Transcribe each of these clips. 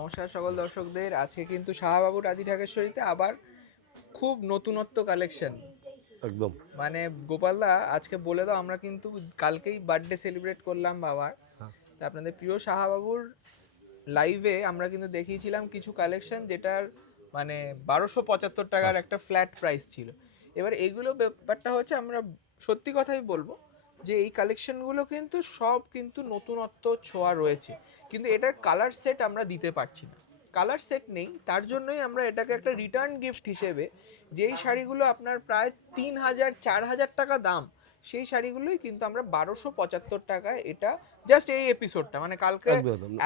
নমস্কার সকল দর্শকদের। আজকে কিন্তু শাহবাবুর আদি ঢাকেশ্বরীতে আবার খুব নতুনত্ব কালেকশন। একদম মানে গোপালদা আজকে বলে দাও, আমরা কিন্তু কালকেই বার্থডে সেলিব্রেট করলাম বাবার। তা আপনাদের প্রিয় শাহবাবুর লাইভে আমরা কিন্তু দেখিয়েছিলাম কিছু কালেকশন, যেটার মানে 1275 টাকার একটা ফ্ল্যাট প্রাইস ছিল। এবার এগুলো ব্যাপারটা হচ্ছে, আমরা সত্যি কথাই বলবো যে এই কালেকশনগুলো কিন্তু সব কিন্তু নতুনত্ব ছোঁয়া রয়েছে, কিন্তু এটার কালার সেট আমরা দিতে পারছি না। কালার সেট নেই, তার জন্যই আমরা এটাকে একটা রিটার্ন গিফট হিসেবে, যেই শাড়িগুলো আপনার প্রায় 3000-4000 টাকা দাম, সেই শাড়িগুলোই কিন্তু আমরা 1275 টাকায়, এটা জাস্ট এই এপিসোডটা মানে কালকে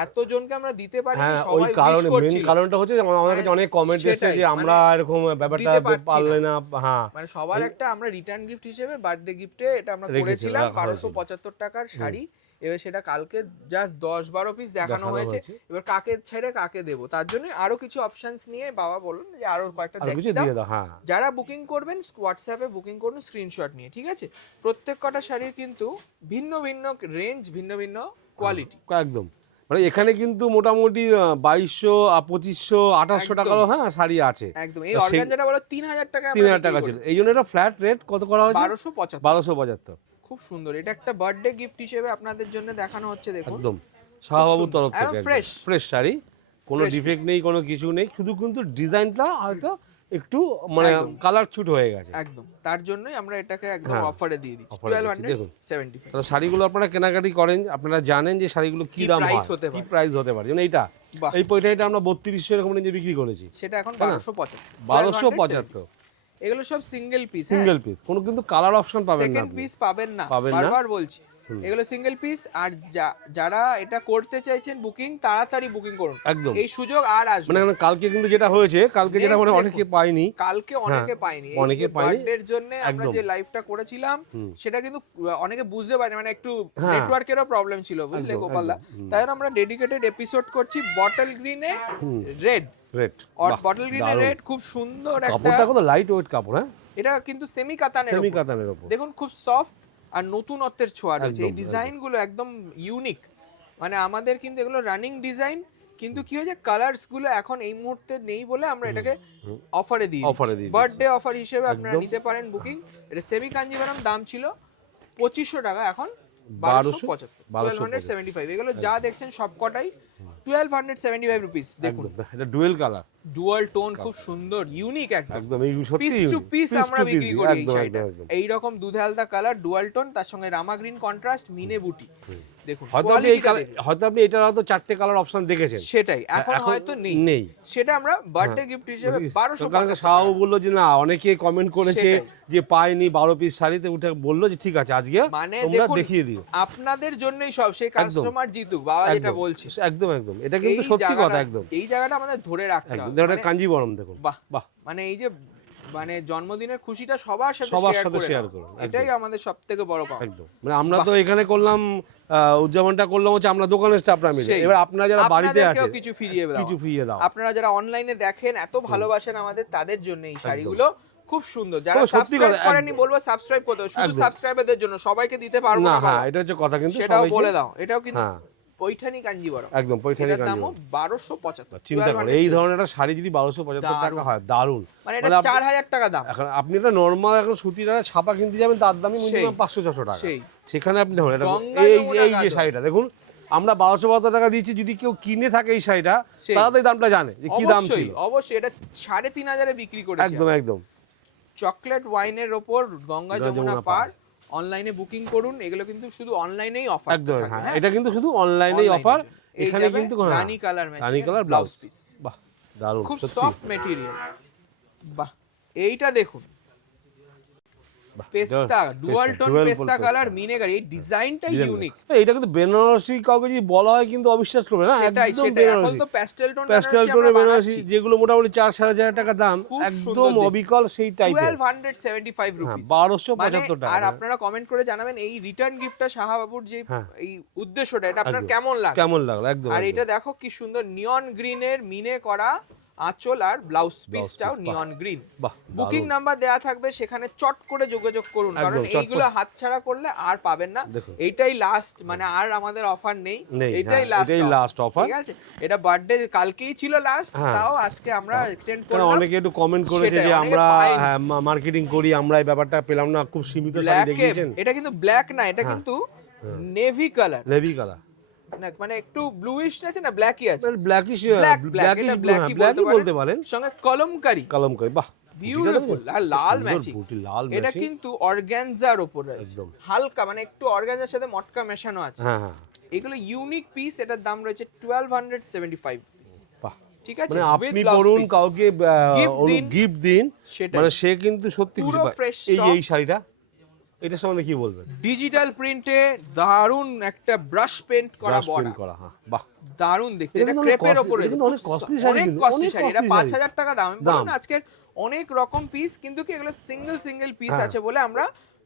এতজনকে আমরা দিতে পারিনি, ওই সবাই উইশ কারণে মেইন করছিল। কারণটা হচ্ছে আমাদের কাছে অনেক কমেন্ট এসেছে যে আমরা এরকম ব্যাপারটা দিতে পারলে না। হ্যাঁ, মানে সবার একটা আমরা রিটার্ন গিফট হিসেবে বার্থডে গিফটে এটা আমরা করেছিলাম 1275 টাকার শাড়ি। এবার সেটা কালকে জাস্ট 10-12 পিস দেখানো হয়েছে। এবার কাকে ছেড়ে কাকে দেব, তার জন্য আরো কিছু অপশনস নিয়ে বাবা বললেন যে আরো কয়েকটা দেখিয়ে দাও। যারা বুকিং করবেন হোয়াটসঅ্যাপে বুকিং করুন স্ক্রিনশট নিয়ে, ঠিক আছে? প্রত্যেক কটা শাড়ির কিন্তু ভিন্ন ভিন্ন রেঞ্জ, ভিন্ন ভিন্ন কোয়ালিটি। একদম মানে এখানে কিন্তু মোটামুটি 2200, 2500, 2800 টাকারও হ্যাঁ শাড়ি আছে। একদম এই অর্গানজাটা বলো 3000 টাকা, 3000 টাকা ছিল, এই জন্য এটা ফ্ল্যাট রেট কত করা হয়েছে? 1275। খুব সুন্দর, এটা একটা বার্থডে গিফট হিসেবে আপনাদের জন্য দেখানো হচ্ছে। দেখুন একদম শাহবাবুর তরফ থেকে ফ্রেশ ফ্রেশ শাড়ি, কোনো ডিফেক্ট নেই, কোনো কিছু নেই, শুধু কিন্তু ডিজাইনটা হয়তো একটু মানে কালার ছুট হয়ে গেছে। একদম তার জন্যই আমরা এটাকে একদম অফারে দিয়ে দিচ্ছি 1275। তাহলে শাড়িগুলো আপনারা কেনাকাটি করেন, আপনারা জানেন যে শাড়িগুলো কি দাম হয়, কি প্রাইস হতে পারে। যেমন এইটা, এই পয়টাটা আমরা 3200 এরকম রেঞ্জে বিক্রি করেছি, সেটা এখন 1275। 1275। এগুলো সব সিঙ্গেল পিস, সিঙ্গেল পিস, কোনো কিন্তু কালার অপশন পাবেন না, সেকেন্ড পিস পাবেন না, বারবার বলছি। এগুলো সিঙ্গেল পিস। আর যারা এটা করতে চাইছেন বুকিং, তাড়াতাড়ি বুকিং করুন, একদম এই সুযোগ আর আসবে মানে কালকে কিন্তু যেটা হয়েছে, কালকে যেটা মানে অনেকে পায়নি, কালকে অনেকে পায়নি, অনেকে বার্থডের জন্য আমরা যে লাইভটা করেছিলাম সেটা কিন্তু অনেকে বুঝতে পারেনি, মানে একটু নেটওয়ার্কেরও প্রবলেম ছিল, বুঝলে গোপালদা। তাই জন্য আমরা ডেডিকেটেড এপিসোড করছি বটল গ্রিনে রেড। বটল গ্রিনে রেড খুব সুন্দর একটা কাপড়টা, কত লাইট ওয়েট কাপড়। হ্যাঁ, এটা কিন্তু সেমি কাতানের উপর, দেখুন খুব সফট আর নতুনত্বের ছোঁয়া রয়েছে। এই ডিজাইনগুলো একদম ইউনিক, মানে আমাদের কিন্তু এগুলো রানিং ডিজাইন, কিন্তু কি হয়েছে কালারস গুলো এখন এই মুহূর্তে নেই বলে আমরা এটাকে অফারে দিই, বার্থডে অফার হিসেবে আপনারা নিতে পারেন বুকিং। এটা সেমি কাঞ্জিভারাম, দাম ছিল 2500 টাকা, এখন 1275। এগুলো যা দেখছেন সবকটাই 1275 রুপিস। দেখুন এটা ডুয়েল কালার, ডুয়াল টোন, খুব সুন্দর ইউনিক একদম পিস টু পিস আমরা বিক্রি করি এই শাড়িটা। এই রকম দুধে আলদা কালার, ডুয়াল টোন, তার সঙ্গে রামা গ্রিন কন্ট্রাস্ট, মিনে বুটি। দেখুন হয়তো আপনি এটার হয়তো 4টে কালার অপশন দেখেছেন, সেটাই এখন হয়তো নেই, সেটা আমরা বার্থডে গিফট হিসেবে 1275। শাহু বললো যে না, অনেকে কমেন্ট করেছে যে পাইনি 12 পিস শাড়িতে, উঠে বললো যে ঠিক আছে আজকে তোমরা দেখিয়ে দিও, আপনাদের জন্যই সব, সেই কাস্টমার জিতুক, বাবা যেটা বলছে। একদম একদম, এটা কিন্তু সত্যি কথা। একদম এই জায়গাটা আমাদের ধরে রাখতে হবে। দেখুন কাঞ্জিবরম, দেখুন বাহ বাহ, মানে এই যে মানে জন্মদিনের খুশিটা সবার সাথে শেয়ার করুন, এটাই আমাদের সবথেকে বড় পাওয়া। একদম, মানে আমরা তো এখানে করলাম উদযাপনটা করলাম হচ্ছে আমরা দোকানের স্টাফরা মিলে। এবার আপনারা যারা বাড়িতে আছেন কিছু ফিরিয়ে দাও, আপনারা যারা অনলাইনে দেখেন, এত ভালোবাসেন আমাদের, তাদের জন্য এই শাড়িগুলো খুব সুন্দর। যারা সাবস্ক্রাইব করেননি বলবো সাবস্ক্রাইব করতে, শুধু সাবস্ক্রাইবারদের জন্য, সবাইকে দিতে পারবো না। হ্যাঁ, এটা হচ্ছে কথা, কিন্তু সেটাও বলে দাও। এটাও কিন্তু পৈঠানি কাঞ্জিবরম, একদম পৈঠানি কাঞ্জিবরম, 1275। চিন্তা করুন এই ধরনের একটা শাড়ি যদি 1275 টাকা হয়, দারুন। মানে এটা 4000 টাকা দাম। এখন আপনি এটা নরমাল এখন সুতির ছাপা কিনতে যাবেন, তার দামই মিনিমাম 500-600 টাকা। সেখানে আপনি দেখুন এটা, এই যে শাড়িটা দেখুন, আমরা 1272 টাকা দিয়েছি, যদি কেউ কিনে থাকে এই শাড়িটা, তাহলে দামটা জানে যে কি দাম ছিল। অবশ্যই এটা 3500 এ বিক্রি করেছি একদম একদম। চকলেট ওয়াইনের ওপর গঙ্গা যমুনা পার, অনলাইনে বুকিং করুন। এগুলো কিন্তু শুধু অনলাইনেই অফার, একদম। হ্যাঁ, এটা কিন্তু শুধু অনলাইনেই অফার। এখানে কিন্তু রানী কালার ব্লাউজ পিস, বাহ দারুণ, খুব সফট ম্যাটেরিয়াল। বাহ, এইটা দেখুন পেস্তা, ডুয়াল টোন পেস্তা কালার, মিনেগার, এই ডিজাইনটা ইউনিক। এটা কিন্তু বেনারসি, কাউকে যদি বলা হয় কিন্তু অবিশ্বাস করবে না, একদম এখন তো প্যাস্টেল টোনের বেনারসি, যেগুলো মোটামুটি 4-4.5 টাকা দাম, একদম অবিকল সেই টাইপের। 1275 রুপিস, 1275 টাকা। আর আপনারা কমেন্ট করে জানাবেন এই রিটার্ন গিফটটা শাহবাবুর যে এই উদ্দেশ্যটা, এটা আপনার কেমন লাগলো। একদম। আর এটা দেখো কি সুন্দর নিয়ন গ্রিনের মিনে করা আঁচল আর ব্লাউজ পিসটাও নিয়ন গ্রিন। বুকিং নাম্বার দেয়া থাকবে, সেখানে চট করে যোগাযোগ করুন, কারণ এইগুলো হাতছাড়া করলে আর পাবেন না। এইটাই লাস্ট, মানে আর আমাদের অফার নেই, এইটাই লাস্ট অফার, ঠিক আছে? এটা বার্থডে কালকেই ছিল লাস্ট, তাও আজকে আমরা এক্সটেন্ড করলাম। অনেকে একটু কমেন্ট করেছে যে আমরা মার্কেটিং করি, আমরা এই ব্যাপারটা পেলাম না, খুব সীমিত শাড়ি দেখিয়েছেন। এটা কিন্তু ব্ল্যাক না, এটা কিন্তু নেভি কালার, না মানে একটু ব্লুইশ আছে না, ব্ল্যাকই আছে, ব্ল্যাকিশ বলতে পারেন, সঙ্গে কলমকারি, বাহ বিউটিফুল, আর লাল ম্যাচিং। এটা কিন্তু অর্গানজার উপরে একদম হালকা, মানে একটু অর্গানজার সাথে মটকা মেশানো আছে। এগুলো ইউনিক পিস, এটার দাম রয়েছে 1275 রুপিস। ঠিক আছে, মানে আপনি বলুন কাউকে গিফট দিন, মানে সে কিন্তু সত্যি খুশি পায়। এই শাড়িটা, এটা সম্বন্ধে কি বলবেন? ডিজিটাল প্রিন্টে দারুন একটা ব্রাশ পেইন্ট করা বর্ডার, বাহ দারুন দেখতে। এটা ক্রেপের উপরে, কিন্তু অনেক কস্টলি শাড়ি, এটা 5000 টাকা দাম। আমি বললাম আজকের অনেক রকম পিস, কিন্তু কি এগুলো সিঙ্গেল পিস আছে বলে আমরা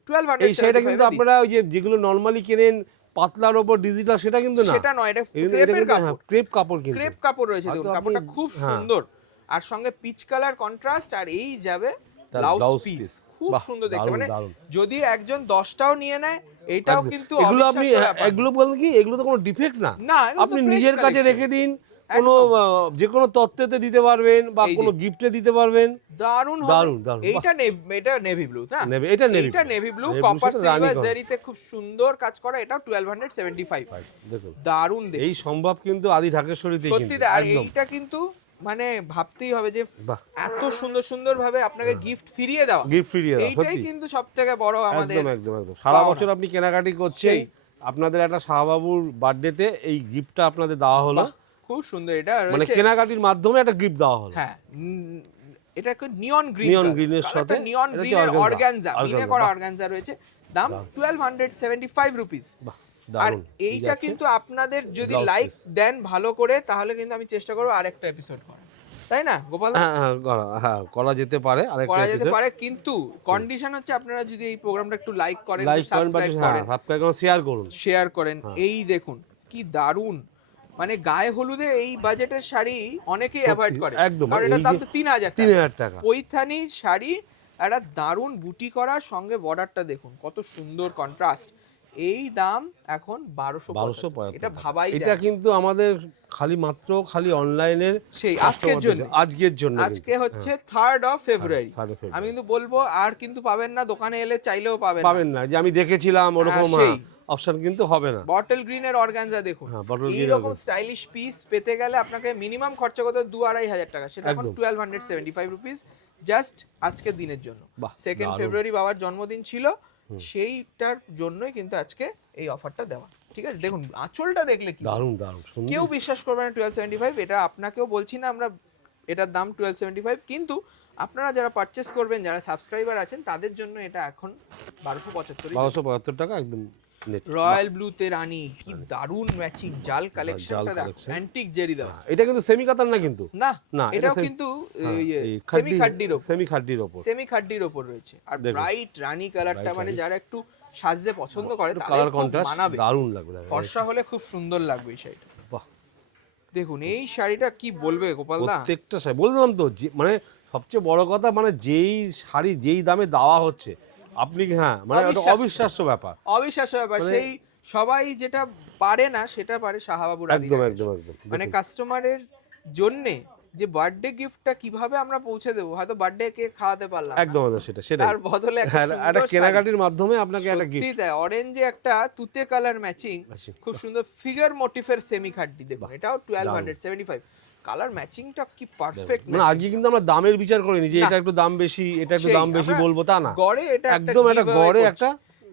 1275। এই শাড়িটা কিন্তু আপনারা ওই যে যেগুলো নরমালি কেনেন পাতলার উপর ডিজিটাল, সেটা কিন্তু না, সেটা নয়, এটা ক্রেপের কাপড়, ক্রেপ কাপড়, কিন্তু ক্রেপ কাপড় রয়েছে। দেখুন কাপড়টা খুব সুন্দর, আর সঙ্গে পিচ কালার কন্ট্রাস্ট, আর এই যাবে ব্লাউজ পিস, খুব সুন্দর দেখতে। মানে যদি একজন 10টাও নিয়ে নেয়, এটাও কিন্তু এগুলো আপনি এগুলো বলেন কি, এগুলো তো কোনো ডিফেক্ট না, আপনি নিজের কাছে রেখে দিন, কোনো যে কোনো তত্ত্বতে দিতে পারবেন বা কোনো গিফটে দিতে পারবেন। দারুন দারুন। এটা নেভি ব্লু না, এটা নেভি ব্লু কপার সিলভার জারিতে খুব সুন্দর কাজ করা, এটাও 1275। দেখুন দারুন দেখতে, এই সম্ভব কিন্তু আদি ঢাকেশ্বরীতে, সত্যি। আর এইটা কিন্তু মানে ভাবতেই হবে যে এত সুন্দর ভাবে আপনাকে গিফট ফিরিয়ে দেওয়া, এইটাই কিন্তু সবথেকে বড় আমাদের। একদম সারা বছর আপনি কেনাকাটি করছেন, আপনাদের একটা শাহবাবুর বার্থডেতে এই গিফটটা আপনাদের দেওয়া হলো, খুব সুন্দর। এটা মানে কেনাকাটির মাধ্যমে একটা গিফট দেওয়া হলো। হ্যাঁ, এটা নিয়ন গ্রিনের সাথে নিয়ন গ্রিনের অর্গানজা, মিনে করা অর্গানজা রয়েছে, দাম 1275 রুপিস। আর এইটা কিন্তু আপনাদের যদি লাইক দেন ভালো করে, তাহলে কিন্তু আমি চেষ্টা করব আরেকটা এপিসোড করার, তাই না গোপাল? হ্যাঁ, করা যেতে পারে, করা যেতে পারে, কিন্তু কন্ডিশন হচ্ছে আপনারা যদি এই প্রোগ্রামটা একটু লাইক করেন, সাবস্ক্রাইব করেন, শেয়ার করেন। এই দেখুন কি দারুন, মানে গায়ে হলুদে এই বাজেটের শাড়ি অনেকেই অ্যাভয়েড করে, কারণ এটার দাম তো 3000 টাকা। পৈথানি শাড়ি, একটা দারুন বুটি করা, সঙ্গে বর্ডারটা দেখুন কত সুন্দর কন্ট্রাস্ট। এই দাম এখন 1275। এটা ভাবাই যায়। এটা কিন্তু আমাদের খালি অনলাইনের সেই আজকের জন্য আজকে হচ্ছে 3rd of February। আমি কিন্তু বলবো আর কিন্তু পাবেন না, দোকানে এলে চাইলেও পাবেন না যে আমি দেখেছিলাম ওরকম অপশন কিন্তু হবে না। বটল গ্রিনের অর্গানজা দেখুন, এইরকম স্টাইলিশ পিস পেতে গেলে আপনাকে মিনিমাম খরচা করতে 2-2500 টাকা, সেটা এখন 1275 রুপিস, জাস্ট আজকের দিনের জন্য। 2nd ফেব্রুয়ারি বাবার জন্মদিন ছিল, সেইটার জন্যই কিন্তু আজকে এই অফারটা দেওয়া। ঠিক আছে, দেখুন আঁচলটা দেখলে কি দারুন, কেউ বিশ্বাস করবে না 1275। এটা আপনাকেও বলছি না আমরা এটার দাম 1275, কিন্তু আপনারা যারা পারচেস করবেন, যারা সাবস্ক্রাইবার আছেন, তাদের জন্য এটা এখন 1275 টাকা একদম। রয়্যাল ব্লুতে রানী, কি দারুন ম্যাচিং, জাল কালেকশনটা দেখো, অ্যান্টিক জেরি দাও। এটা কিন্তু সেমি কাতার না, কিন্তু না এটাও কিন্তু সেমি খাড্ডির উপর রয়েছে। আর ব্রাইট রানী কালারটা, মানে যারা একটু সাজতে পছন্দ করে তাদের খুব মানাবে, দারুন লাগবে, ফর্সা হলে খুব সুন্দর লাগবে এই শাড়িটা। বাহ দেখুন এই শাড়িটা কি বলবে গোপাল দা, প্রত্যেকটা শাড়ি বললাম তো, মানে সবচেয়ে বড় কথা, মানে যেই শাড়ি যেই দামে দেওয়া হচ্ছে, আপনি মানে অবিশ্বাস্য ব্যাপার। সেই সবাই যেটা পারে না সেটা পারে শাহবাবুর। একদম মানে কাস্টমারের জন্য যে বার্থডে গিফটটা কিভাবে আমরা পৌঁছে দেবো, হয়তো বার্থডে কেক খাওয়াতে পারলাম, একদম সেটা তার বদলে একটা কেনাকাটির মাধ্যমে আপনাকে একটা গিফট দেয়। অরেঞ্জে একটা তুতে কালার ম্যাচিং, খুব সুন্দর ফিগার মোটিফের সেমি খাড্ডি, দেখুন এটাও 1275। কালার ম্যাচিংটা কি পারফেক্ট। মানে আগে কিন্তু আমরা দামের বিচার করিনি যে এটা একটু দাম বেশি, এটা একটু দাম বেশি বলবো, তা না, গড়ে এটা একদম একটা গড়ে একটা।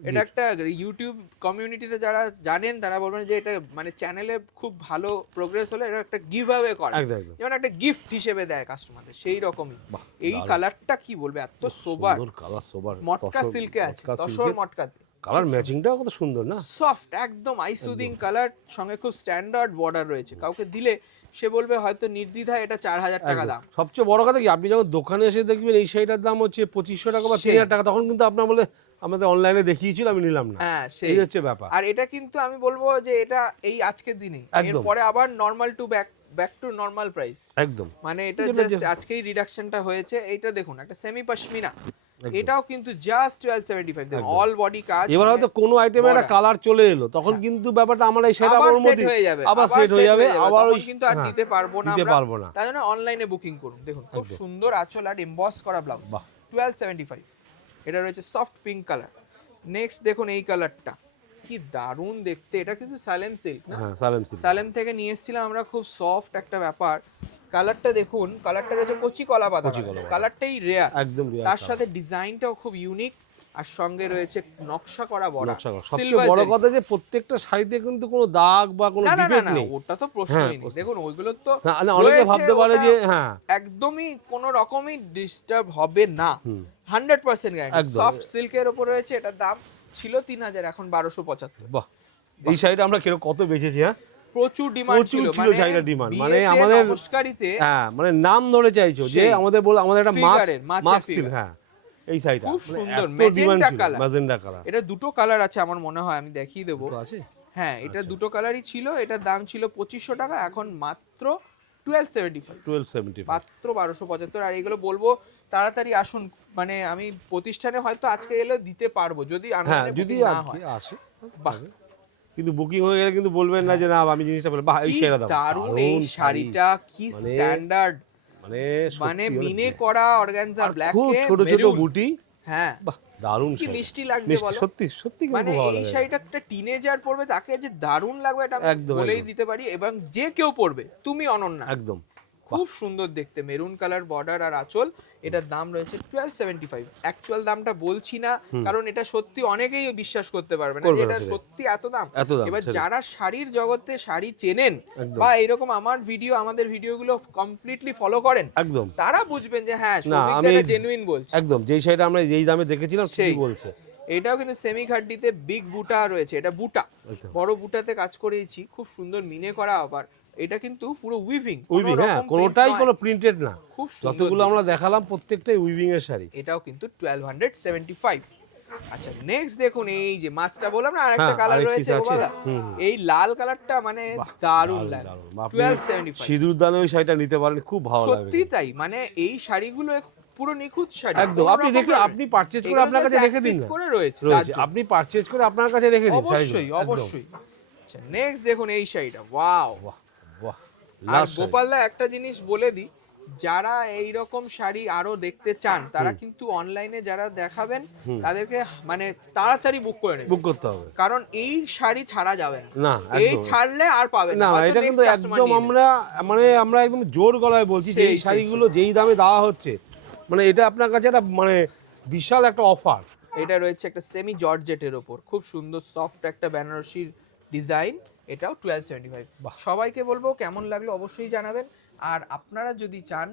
এটা একটা ইউটিউব কমিউনিটিতে যারা জানেন তারা বলবেন যে এটা মানে চ্যানেলে খুব ভালো প্রোগ্রেস হলে এটা একটা গিভ অ্যাওয়ে করে, যেমন একটা গিফট হিসেবে দেয় কাস্টমারদের, সেই রকমই। এই কালারটা কি বলবে, এত সোবার কালার, মটকা সিল্কে আছে, তসর মটকাতে, কালার ম্যাচিংটাও কত সুন্দর না, সফট একদম আই সুদিং কালার, সঙ্গে খুব স্ট্যান্ডার্ড বর্ডার রয়েছে। কাউকে দিলে সে বলবে হয়তো নির্দ্বিধায় এটা 4000 টাকা দাম। সবচেয়ে বড় কথা কি, আপনি যখন দোকানে এসে দেখবেন এই শাড়িটার দাম হচ্ছে 2500 টাকা বা 3000 টাকা, তখন কিন্তু আপনার বলে আমাদের অনলাইনে দেখিয়েছিল, আমি নিলাম না। হ্যাঁ, সেই হচ্ছে ব্যাপার। আর এটা কিন্তু আমি বলবো যে এটা এই আজকের দিনে, এরপরে আবার normal to back back to normal price একদম মানে এটা জাস্ট আজকেই রিডাকশনটা হয়েছে। এইটা দেখুন একটা সেমি পশমিনা, এটাও কিন্তু জাস্ট 1275 দেখুন অল বডি কাজ। এবার হয়তো কোনো আইটেমে একটা কালার চলে এলো তখন কিন্তু ব্যাপারটা আমরা এই সেটা আবার ওর মধ্যে হয়ে যাবে, আবার সেট হয়ে যাবে, আবার ওই কিন্তু আর দিতে পারবো না, দিতে পারবো না। তাই জন্য অনলাইনে বুকিং করুন। দেখুন খুব সুন্দর আঁচল আর এমবস করা ব্লাউজ, 1275। এটা রয়েছে সফট পিঙ্ক কালার। নেক্সট দেখুন এই কালারটা কি দারুণ দেখতে, এটা কিন্তু সালেম সিল্ক না? হ্যাঁ সালেম সিল্ক, সালেম থেকে নিয়ে এসেছিলাম আমরা, খুব সফট একটা ব্যাপার। কালারটা দেখুন, কালারটা রয়েছে কচি কলা পাতা, কালারটাই রেয়ার একদম রেয়ার। তার সাথে ডিজাইনটাও খুব ইউনিক, আর সঙ্গে রয়েছে নকশা করা বর্ডার। সবচেয়ে বড় কথা যে প্রত্যেকটা শাড়িতে কিন্তু কোনো দাগ বা কোনো ডিফেক্ট নেই, ওটা তো প্রশ্নই নেই। দেখুন ওইগুলো তো না অনেকে ভাবতে পারে যে হ্যাঁ একদমই কোনো রকমই ডিস্টার্ব হবে না, 100% গ্যারান্টি। সফট সিল্কের উপর রয়েছে, এটার দাম ছিল 3000, এখন 1275। বাহ, এই শাড়িটা আমরা কত বেচেছি। হ্যাঁ প্রচুর ডিমান্ড ছিল শাড়িটার ডিমান্ড, মানে আমাদের নমস্কারিতে হ্যাঁ মানে নাম ধরে চাইছো যে আমাদের আমাদের একটা মাছ ছিল। হ্যাঁ এই শাড়িটা খুব সুন্দর ম্যাজেন্টা কালার, ম্যাজেন্টা কালার। এটা দুটো কালার আছে আমার মনে হয়, আমি দেখিয়ে দেবো। আছে হ্যাঁ এটা দুটো কালারই ছিল, এটার দাম ছিল 2500 টাকা, এখন মাত্র 1275, মাত্র 1275। আর এগুলো বলবো তাড়াতাড়ি আসুন, মানে আমি প্রতিষ্ঠানে হয়তো আজকে এলে দিতে পারবো যদি যদি আজকে আসে। বাহ, কিন্তু বুকিং হয়ে গেলে কিন্তু বলবেন না যে না আমি জিনিসটা বলে বাহ এই শাড়িটা দাও, দারুণ এই শাড়িটা, কি স্ট্যান্ডার্ড, মানে মিনে করা অর্গানজা ব্ল্যাক এ ছোট ছোট বুটি। হ্যাঁ বাহ দারুণ, কি মিষ্টি লাগছে বলো, সত্যি সত্যি মানে এই শাড়িটা একটা টিনেজার পরবে তাকে যে দারুণ লাগবে এটা আমি বলেই দিতে পারি, এবং যে কেউ পরবে তুমি অনন্যা। একদম খুব সুন্দর দেখতে, মেরুন কালার বর্ডার আর আঁচল। এটার দাম রয়েছে 1275। অ্যাকচুয়াল দামটা বলছি না কারণ এটা সত্যি অনেকেই বিশ্বাস করতে পারবে না যে এটা সত্যি এত দাম। এবার যারা শাড়ির জগতে শাড়ি চেনেন বা এরকম আমাদের ভিডিওগুলো কমপ্লিটলি ফলো করেন, একদম তারা বুঝবেন যে হ্যাঁ সৌমিক জেনুইন বলছে। একদম যেই শাড়িটা আমরা যেই দামে দেখেছিলাম সেই বলছে। এটাও কিন্তু সেমি খাড্ডিতে বিগ বুটা রয়েছে, এটা বুটা, বড় বুটাতে কাজ করেছি, খুব সুন্দর মিনে করা। আবার এটা কিন্তু পুরো উইভিং, হ্যাঁ কোনোটাই কোনো প্রিন্টেড না, খুব যতগুলো আমরা দেখালাম প্রত্যেকটাই উইভিং এর শাড়ি। এটাও কিন্তু 1275। আচ্ছা নেক্সট দেখুন এই যে মাছটা বললাম না, আরেকটা কালার রয়েছে বাবা, এই লাল কালারটা মানে দারুণ লাগে, 1275। সিঁদুর দানে ওই শাড়িটা নিতে পারেন, খুব ভালো লাগবে। সত্যি তাই, মানে এই শাড়িগুলো পুরো নিখুঁত শাড়ি, একদম। আপনি পারচেজ করে আপনার কাছে রেখে দিন, করে রয়েছে আপনি পারচেজ করে আপনার কাছে রেখে দিন, অবশ্যই অবশ্যই। আচ্ছা নেক্সট দেখুন এই শাড়িটা, ওয়াও বাহ বাহ। আর গোপালদা একটা জিনিস বলে দিই, যারা এই রকম শাড়ি আরো দেখতে চান তারা কিন্তু অনলাইনে যারা দেখাবেন তাদেরকে মানে তাড়াতাড়ি বুক করে নেবেন, বুক করতে হবে, কারণ এই শাড়ি ছাড়া যাবে না, এই ছাড়লে আর পাবেন না। এটা কিন্তু একদম আমরা একদম জোর গলায় বলছি যে এই শাড়িগুলো যেই দামে দেওয়া হচ্ছে, মানে এটা আপনার কাছে একটা মানে বিশাল একটা অফার। এটা রয়েছে একটা সেমি জর্জেটের ওপর, খুব সুন্দর সফট একটা বেনারসির ডিজাইন, এটাও 1275। সবাইকে বলবো কেমন লাগলো অবশ্যই জানাবেন। আর আপনারা যদি চান,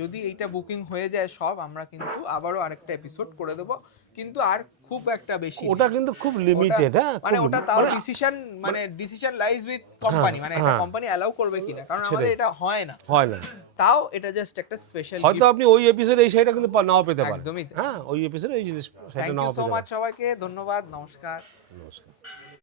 যদি এইটা বুকিং হয়ে যায় সব, আমরা কিন্তু আবারও আরেকটা এপিসোড করে দেবো, কিন্তু আর খুব একটা বেশি ওটা কিন্তু খুব লিমিটেড। হ্যাঁ মানে ওটা তাও ডিসিশন লাইজ উইথ কোম্পানি, মানে একটা কোম্পানি অ্যালাউ করবে কিনা, কারণ আমাদের এটা হয় না। তাও এটা জাস্ট একটা স্পেশাল, হয়তো আপনি ওই এপিসোডে এই শাড়িটা কিন্তু নাও পেতে পারেন। একদমই হ্যাঁ ওই এপিসোডে এই জিনিস থ্যাংক ইউ সো মাচ, সবাইকে ধন্যবাদ, নমস্কার।